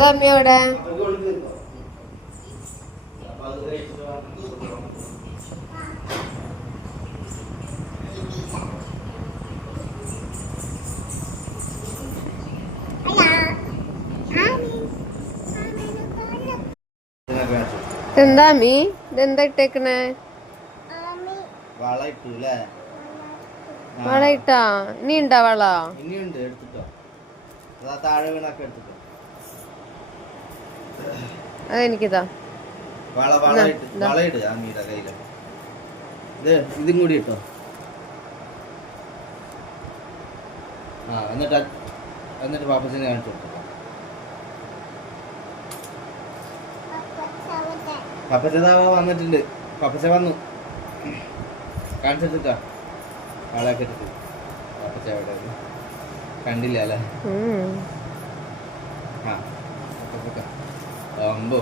എന്താ അമ്മ അവിടെ? എന്താ അമ്മി ഇതെന്താ ഇട്ടേക്കണേ? വള ഇട്ടാ? ഇനി ഉണ്ടാ വള? ഇനിയുണ്ട്, എടുത്തിട്ടോ. അതാ താഴെ വീണൊക്കെ എടുത്തിട്ടോ. അതെനിക്കിതാ. വളയിട് അമ്മീടെ കയ്യില്. ഇതും കൂടി ഇട്ടോ. ആ എന്നിട്ട് പാപ്പച്ചനെ കാണിച്ചു കൊടുത്തു. പപ്പച്ച വന്നിട്ടുണ്ട്. പപ്പച്ച വന്നു കാണിച്ചിട്ടാ വളയൊക്കെ ഇട്ടിട്ട്. പപ്പച്ച എവിടെ കണ്ടില്ല അല്ലേ? ആ അമ്പോ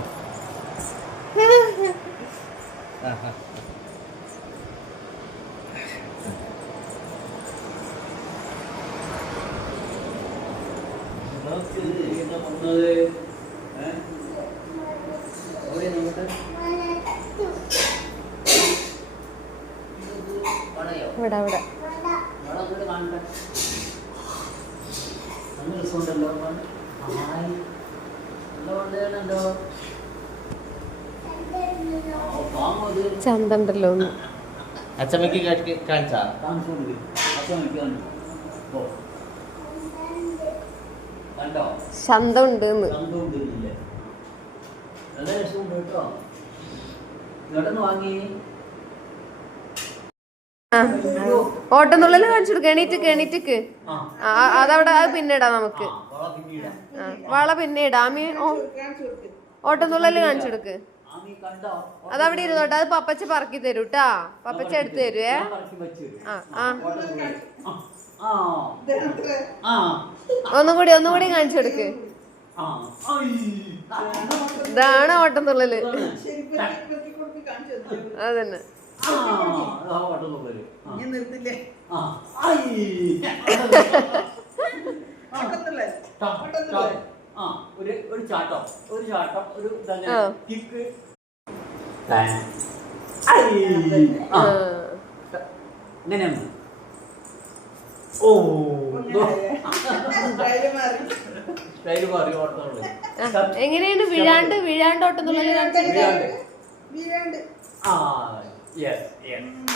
ഇവിടെ ഇവിടെ ചന്തണ്ടല്ലോ ഒന്ന്. അച്ഛമ്മക്ക് കാണിച്ചാ ചന്തം ഉണ്ട്. ഓട്ടംതുള്ളല് കാണിച്ചു കൊടുക്ക. എണീറ്റിക്ക് അതവിടെ അത് പിന്നെ ഇടാം നമുക്ക്. വള പിന്നെ ഇടാം. ആമി ഓട്ടംതുള്ളല് കാണിച്ചു കൊടുക്ക്. അതവിടെ ഇരുന്നോട്ടെ. അത് പപ്പച്ച പറക്കി തരൂട്ടാ. പപ്പച്ച എടുത്തു തരുവേ. ഒന്നുകൂടി കാണിച്ചു കൊടുക്ക്. ഇതാണ് ഓട്ടംതുള്ളല്. അതന്നെ. ഒരു ചാട്ടം ഒരു കിക്ക്. ഇങ്ങനെയാണ്. ഓ എങ്ങനെയാണ് വീഴാണ്ട് ഓട്ടംതുള്ളല് കാണിച്ചത്? ആ യെസ് യെസ്